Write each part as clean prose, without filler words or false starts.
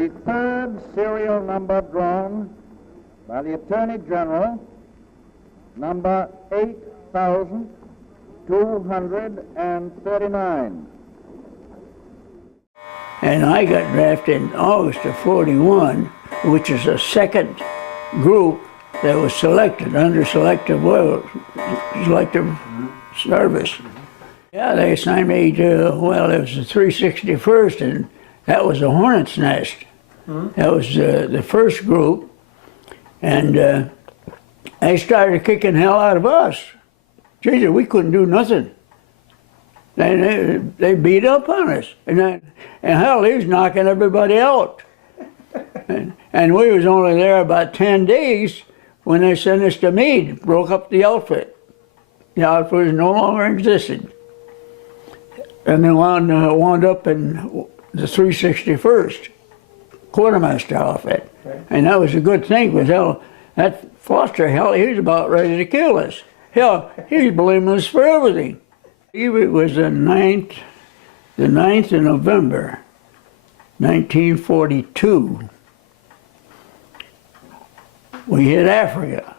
The third serial number drawn by the Attorney General, number 8,239. And I got drafted in August of '41, which is the second group that was selected under selective service. Yeah, they assigned me to, well, it was the 361st, and that was a hornet's nest. That was the first group, and they started kicking hell out of us. Jesus, we couldn't do nothing. They beat up on us, and hell, he was knocking everybody out. And we was only there about 10 days when they sent us to Meade, broke up the outfit. The outfit no longer existed. And they wound up in the 361st quartermaster outfit. Okay. And that was a good thing, because hell, that Foster, hell, he was about ready to kill us. Hell, he was blaming us for everything. It was the 9th of November, 1942. We hit Africa.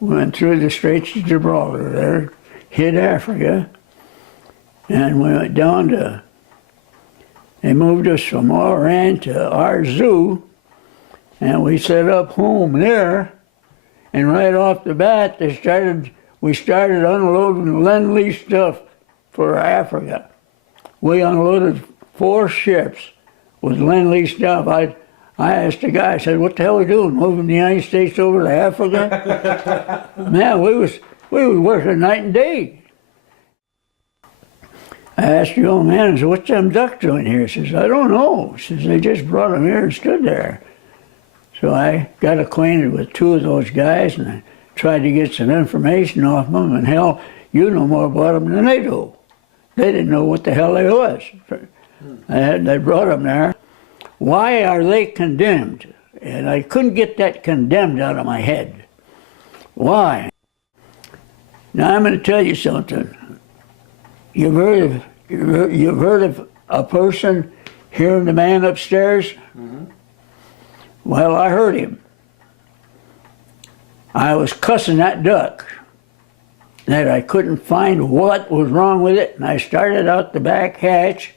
We went through the Straits of Gibraltar there, hit Africa, and we went down to, they moved us from Oran to Arzu, and we set up home there, and right off the bat, we started unloading Lend-Lease stuff for Africa. We unloaded 4 ships with Lend-Lease stuff. I asked the guy, I said, what the hell are we doing, moving the United States over to Africa? Man, we was working night and day. I asked the old man, I said, what's them ducks doing here? He says, I don't know. He says, they just brought them here and stood there. So I got acquainted with 2 of those guys, and I tried to get some information off them, and hell, you know more about them than they do. They didn't know what the hell they was. They brought them there. Why are they condemned? And I couldn't get that condemned out of my head. Why? Now I'm going to tell you something. You've heard of a person hearing the man upstairs? Mm-hmm. Well, I heard him. I was cussing that duck, that I couldn't find what was wrong with it, and I started out the back hatch,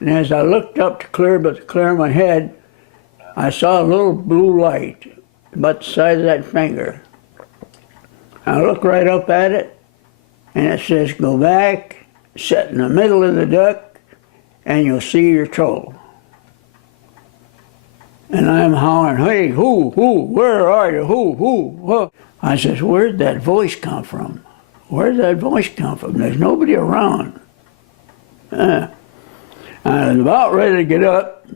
and as I looked up to clear my head, I saw a little blue light about the size of that finger. I looked right up at it, and it says, go back, sit in the middle of the duck, and you'll see your troll. And I'm hollering, hey, who, where are you, who? I says, where'd that voice come from? Where'd that voice come from? There's nobody around. I was about ready to get up,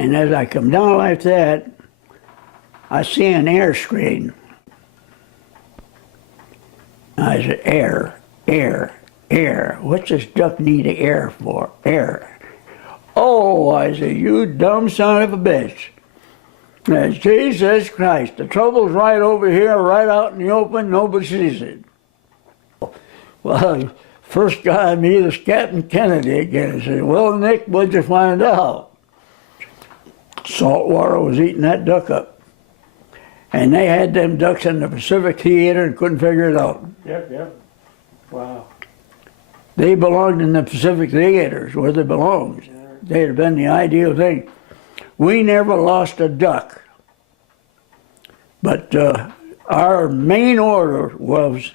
and as I come down like that, I see an air screen. I said, air. What's this duck need air for? Air. Oh, I said, you dumb son of a bitch. That's Jesus Christ. The trouble's right over here, right out in the open, nobody sees it. Well, first guy I meet is Captain Kennedy again. He said, well, Nick, what'd you find out? Saltwater was eating that duck up. And they had them ducks in the Pacific Theater and couldn't figure it out. Yep. Wow. They belonged in the Pacific Theaters where they belonged. They'd have been the ideal thing. We never lost a duck. But our main order was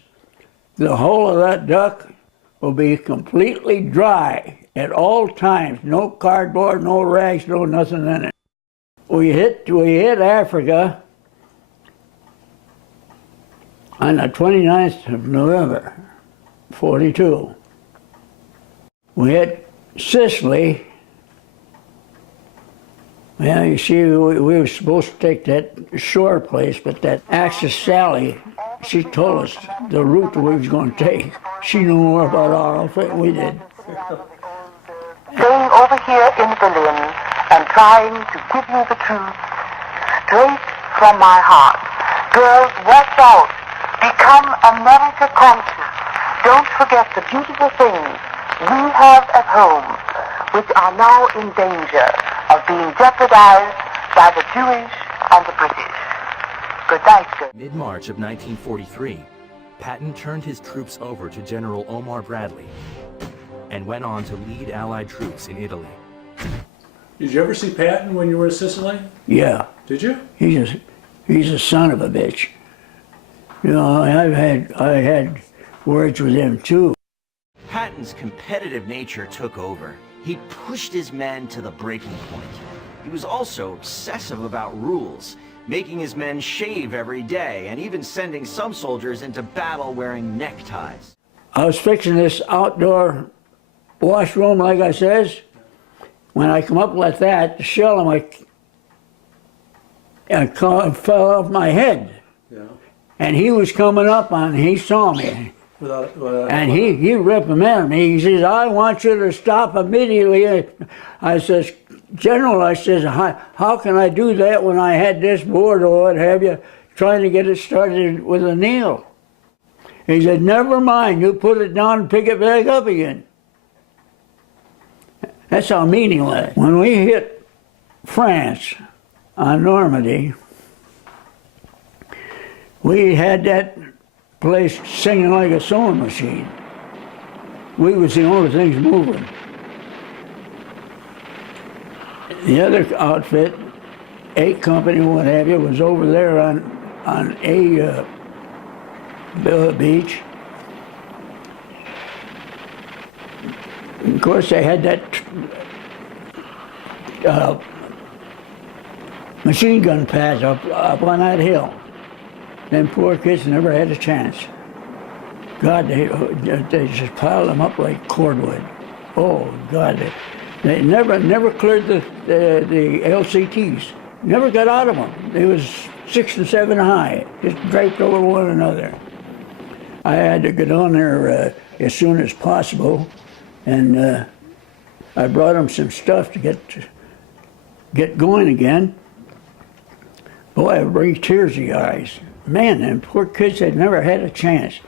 the hull of that duck will be completely dry at all times. No cardboard, no rags, no nothing in it. We hit Africa on the 29th of November, 42. We hit Sicily. Well, you see, we were supposed to take that shore place, but that Axis Sally, she told us the route that we was going to take. She knew more about our outfit than we did. Staying over here in Berlin and trying to give you the truth straight from my heart. Girls, watch out. Become America conscious. Don't forget the beautiful things we have at home, which are now in danger of being jeopardized by the Jewish and the British. Good night, sir. Mid-March of 1943, Patton turned his troops over to General Omar Bradley and went on to lead Allied troops in Italy. Did you ever see Patton when you were in Sicily? Yeah. Did you? He's a son of a bitch. You know, I had words with him too. Patton's competitive nature took over. He pushed his men to the breaking point. He was also obsessive about rules, making his men shave every day and even sending some soldiers into battle wearing neckties. I was fixing this outdoor washroom, like I says. When I come up like that, the shell of my fell off my head. Yeah. And he was coming up on, he saw me. And he reprimanded me. He says, I want you to stop immediately. I says, General, I says, how can I do that when I had this board or what have you, trying to get it started with a nail? He said, never mind, you put it down and pick it back up again. That's how mean he was. When we hit France on Normandy, we had that place singing like a sewing machine. We was the only things moving. The other outfit, A Company, what have you, was over there on a beach. Of course, they had that machine gun pads up on that hill. Them poor kids never had a chance. God, they just piled them up like cordwood. Oh, God, they never cleared the LCTs. Never got out of them. They was 6 and 7 high, just draped over one another. I had to get on there as soon as possible, and I brought them some stuff to get going again. Boy, it brings tears to your eyes. Man, them poor kids had never had a chance.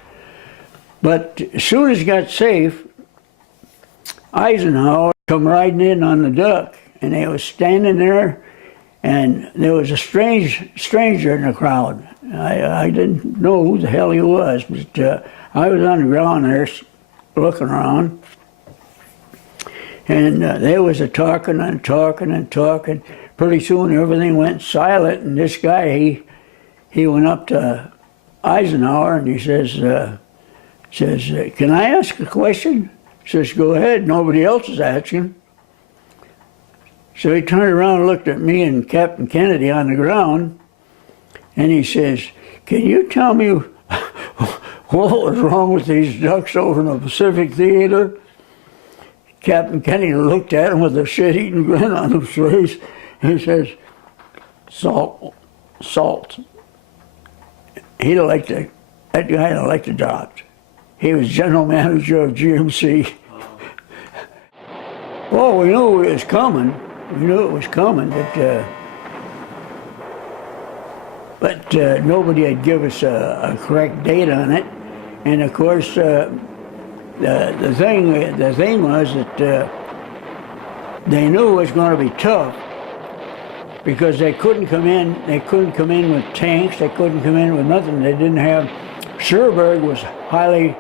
But as soon as it got safe, Eisenhower come riding in on the Duck, and they was standing there, and there was a stranger in the crowd. I didn't know who the hell he was, but I was on the ground there looking around, and they was a-talking and talking and talking. Pretty soon everything went silent, and this guy, he went up to Eisenhower and he says, can I ask a question? Says, go ahead, nobody else is asking. So he turned around and looked at me and Captain Kennedy on the ground, and he says, can you tell me what was wrong with these ducks over in the Pacific Theater? Captain Kennedy looked at him with a shit-eating grin on his face. He says, salt. That guy don't like the jobs. He was general manager of GMC. Well, we knew it was coming. We knew it was coming, but nobody had give us a correct date on it. And of course, the thing was that they knew it was going to be tough because they couldn't come in. They couldn't come in with tanks. They couldn't come in with nothing. They didn't have. Cherbourg was highly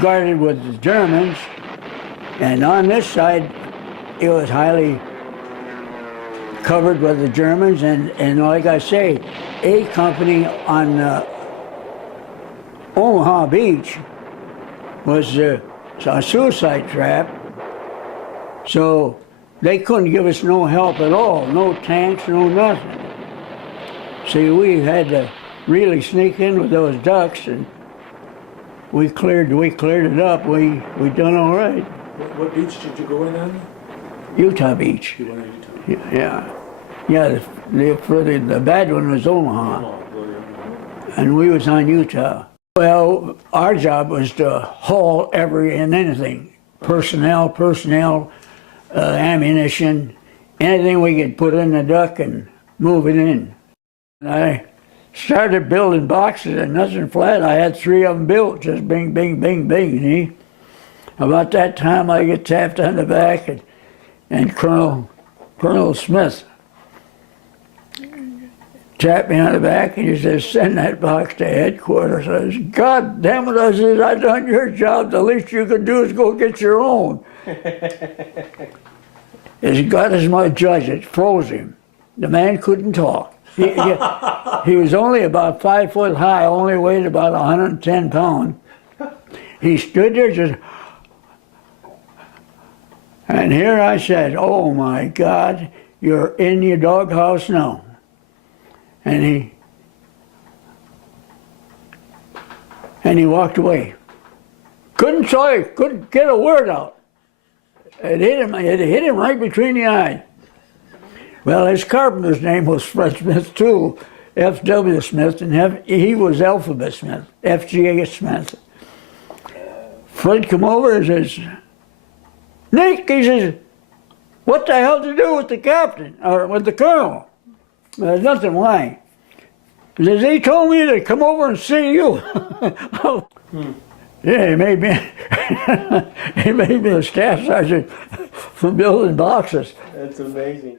guarded with the Germans, and on this side, it was highly covered with the Germans, and like I say, A Company on Omaha Beach was a suicide trap, so they couldn't give us no help at all, no tanks, no nothing. See, we had to really sneak in with those ducks, and we cleared it up. We done all right. What beach did you go in on? Utah Beach. You went to Utah. Yeah. The bad one was Omaha, and we was on Utah. Well, our job was to haul every and anything, personnel, ammunition, anything we could put in the duck and move it in. And I started building boxes and nothing flat. I had 3 of them built, just bing, bing, bing, bing. See? About that time, I get tapped on the back, and Colonel Colonel Smith tapped me on the back and he says, send that box to headquarters. I says, God damn it, I says, I done your job. The least you could do is go get your own. As God is my judge, it froze him. The man couldn't talk. He was only about 5 foot high, only weighed about 110 pounds. He stood there just, and here I said, oh my God, you're in your doghouse now. And he walked away. Couldn't get a word out. It hit him right between the eyes. Well, his carpenter's name was Fred Smith too, F.W. Smith, and he was Alphabet Smith, F.G.A. Smith. Fred come over and says, Nick, he says, what the hell to do with the captain, or with the colonel? There's nothing, why? He says, he told me to come over and see you. Yeah, he made me, he made me a staff sergeant for building boxes. That's amazing.